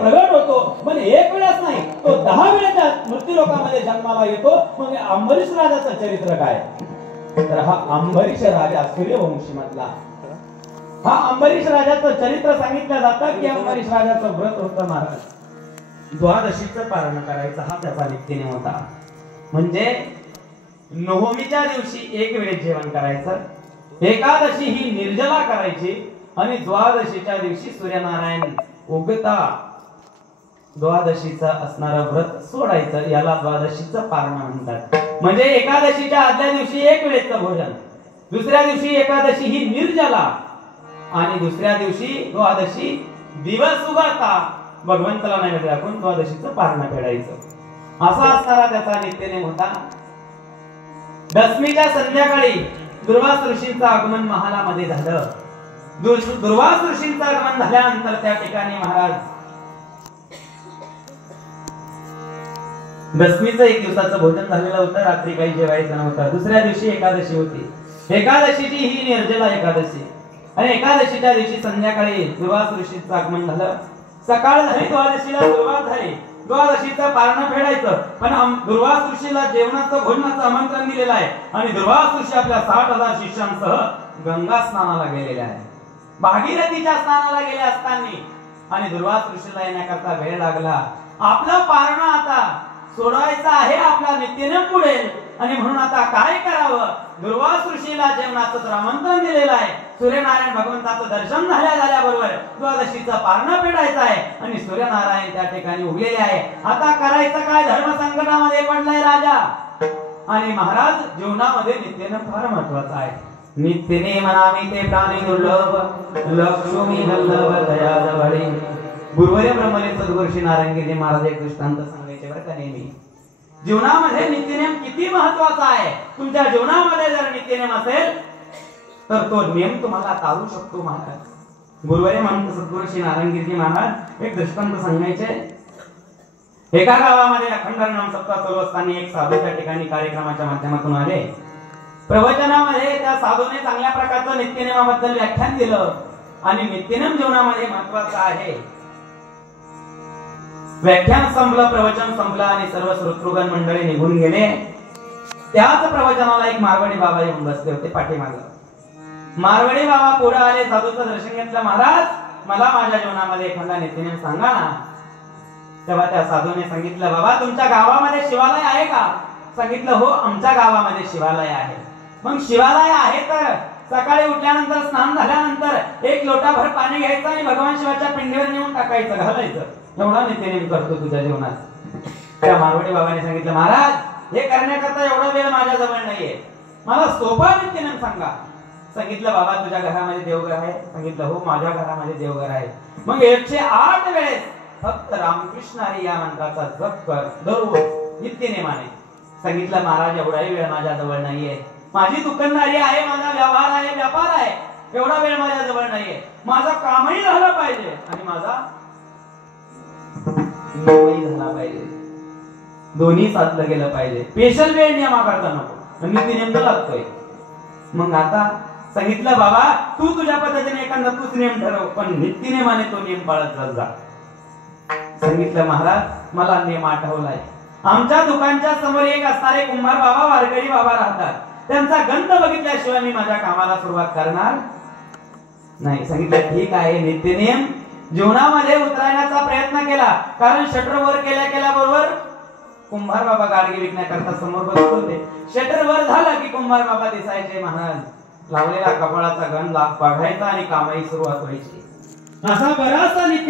प्रगट होतो, पण एक वेळच नाही, तो 10 वेळेच्या मृत्यू लोकामध्ये जन्माला येतो. मग अंबरीश राजाचं चरित्र काय? तर हा अंबरीश राजा सूर्यवंशी मधला हा अंबरीश राजाचं चरित्र सांगितलं जातं की अंबरीश राजाचं व्रत होतं महाराज, द्वादशीचं पारण करायचं हा त्याचा नित्यनेम होता. म्हणजे नवमीच्या दिवशी एक वेळेस जेवण करायचं, एकादशी ही निर्जला करायची आणि द्वादशीच्या दिवशी सूर्यनारायण उगता द्वादशीचं असणारं व्रत सोडायचं. याला द्वादशीचं पारण म्हणतात. म्हणजे एकादशीच्या आदल्या दिवशी एक वेळेचं भोजन, दुसऱ्या दिवशी एकादशी ही निर्जला आणि दुसऱ्या दिवशी द्वादशी दिवस उगवता भगवंताला नैवेद्य दाखवून द्वादशीचं पारण फेडायचं. असा असणारा त्याचा नित्यनेम होता. दशमीच्या संध्याकाळी दुर्वास ऋषींचं आगमन महालामध्ये झालं. दुर्वास ऋषींचं आगमन झाल्यानंतर त्या ठिकाणी महाराज दशमीचं एक दिवसाचं भोजन झालेलं होतं. रात्री काही जेवायचं नव्हतं. दुसऱ्या दिवशी एकादशी होती. एकादशीची ही निर्जला एकादशी आणि एकादशीच्या दिवशी संध्याकाळी दुर्वास ऋषींचं आगमन झालं. सकाळ झाली, द्वादशीला सुरुवात झाली. द्वादशीचं पारण फेडायचं, पण दुर्वास ऋषीला जेवणाचं भोजनाचं आमंत्रण दिलेलं आहे आणि दुर्वास ऋषी आपल्या 60,000 शिष्यांसह गंगा स्नानाला गेलेले आहे. भागीरथीच्या स्नानाला गेले असताना आणि दुर्वास ऋषीला येण्याकरता वेळ लागला. आपलं पारण आता सोडवायचं आहे, आपला नित्यनेम पुढेल आणि म्हणून आता काय करावं? दुर्वास ऋषीला जेवणाचं तर आमंत्रण दिलेलं आहे. सूर्यनारायण भगवंताचं दर्शन झाल्याबरोबर द्वादशीचं पारण फेडायचं आहे आणि सूर्यनारायण त्या ठिकाणी उगलेले आहे. आता करायचं काय? धर्म संकटामध्ये पडलाय राजा आणि महाराज जीवनामध्ये नित्यनेम फार महत्वाचा आहे. नित्यनेम नामी ते प्राणी दुर्लभ, लक्ष्मी वल्लभ दया जवळी. गुरुवर्य ब्रह्मलीन सद्गुरुश्री नारायणगिरी महाराज एक दृष्टांत सांगायचे बरं का नेहमी. जीवनामध्ये नित्यनेम किती महत्वाचा आहे. तुमच्या जीवनामध्ये जर नित्यनेम असेल तर तो नियम तुम्हाला तारू शकतो महाराज. गुरुवर्य म्हणून सद्गुरुश्री नारायणगिरी महाराज एक दृष्टांत सांगायचे. एका गावामध्ये अखंड नाम सप्ताह चालू असताना एक साधू त्या ठिकाणी कार्यक्रमाच्या माध्यमातून आले. प्रवचनामध्ये त्या साधूने चांगल्या प्रकारचं नित्यनेमाबद्दल व्याख्यान दिलं आणि नित्यनेम जीवनामध्ये महत्वाचं आहे. व्याख्यान संपलं, प्रवचन संपलं आणि सर्व श्रोतृगण मंडळी निघून गेले. त्याच प्रवचनाला एक मारवाडी बाबा येऊन बसले होते पाठीमागे. मारवाडी बाबा पुढे आले, साधूचं दर्शन घेतलं. महाराज, मला माझ्या जीवनामध्ये एखादा नित्यनेम सांगा ना. तेव्हा त्या साधूने सांगितलं, बाबा तुमच्या गावामध्ये शिवालय आहे का? सांगितलं, हो आमच्या गावामध्ये शिवालय आहे. मग शिवालय आहे तर सकाळी उठल्यानंतर स्नान झाल्यानंतर एक लोटाभर पाणी घ्यायचं आणि भगवान शिवाच्या पिंडीवर नेऊन टाकायचं, घालायचं. एवढा नित्यनेम करतो तुझ्या जीवनात. त्या मारवाडी बाबाने सांगितलं, महाराज हे करण्याकरता एवढा वेळ माझ्या जवळ नाहीये, मला सोपा नित्यनेम सांगा. सांगितलं, बाबा तुझ्या घरामध्ये देवघर आहे? सांगितलं, हो माझ्या घरामध्ये देवघर आहे. मग 108 वेळेस फक्त रामकृष्ण हरी या मंत्राचा जप कर दररोज नित्यनेमाने. सांगितलं, महाराज एवढाही वेळ माझ्या जवळ नाहीये, माझी दुकानदारी आहे, माझा व्यवहार आहे, व्यापार आहे, एवढा वेळ माझ्या जवळ नाहीये. माझं कामही झालं पाहिजे आणि माझा झाला पाहिजे, दोन्ही साधलं गेलं पाहिजे. स्पेशल वेळ नियमा करता नको, नित्यनेम तर लागतोय. मग आता सांगितलं, बाबा तू तुझ्या पद्धतीने एखादा तूच नियम ठरव, पण नित्यनेमाने तो नियम पाळत जा. सांगितलं, महाराज मला नियम आठवलाय. आमच्या दुकानच्या समोर एक असणारे कुंभार बाबा, वारकरी बाबा राहतात. त्यांचा गंध बघितल्याशिवाय मी माझ्या कामाला सुरुवात करणार नाही. सांगितलं, ठीक आहे. नित्यनेम जीवनामध्ये उतरण्याचा प्रयत्न केला, कारण शटर वर केल्या बरोबर कुंभार बाबा गाडगे विकण्याकरता समोर बसत होते. शटर वर झालं की कुंभार बाबा दिसायचे. महाराज लावलेला कपाळाचा गंध बघायचा आणि कामाची सुरुवात व्हायची. असा बराचसा नित्य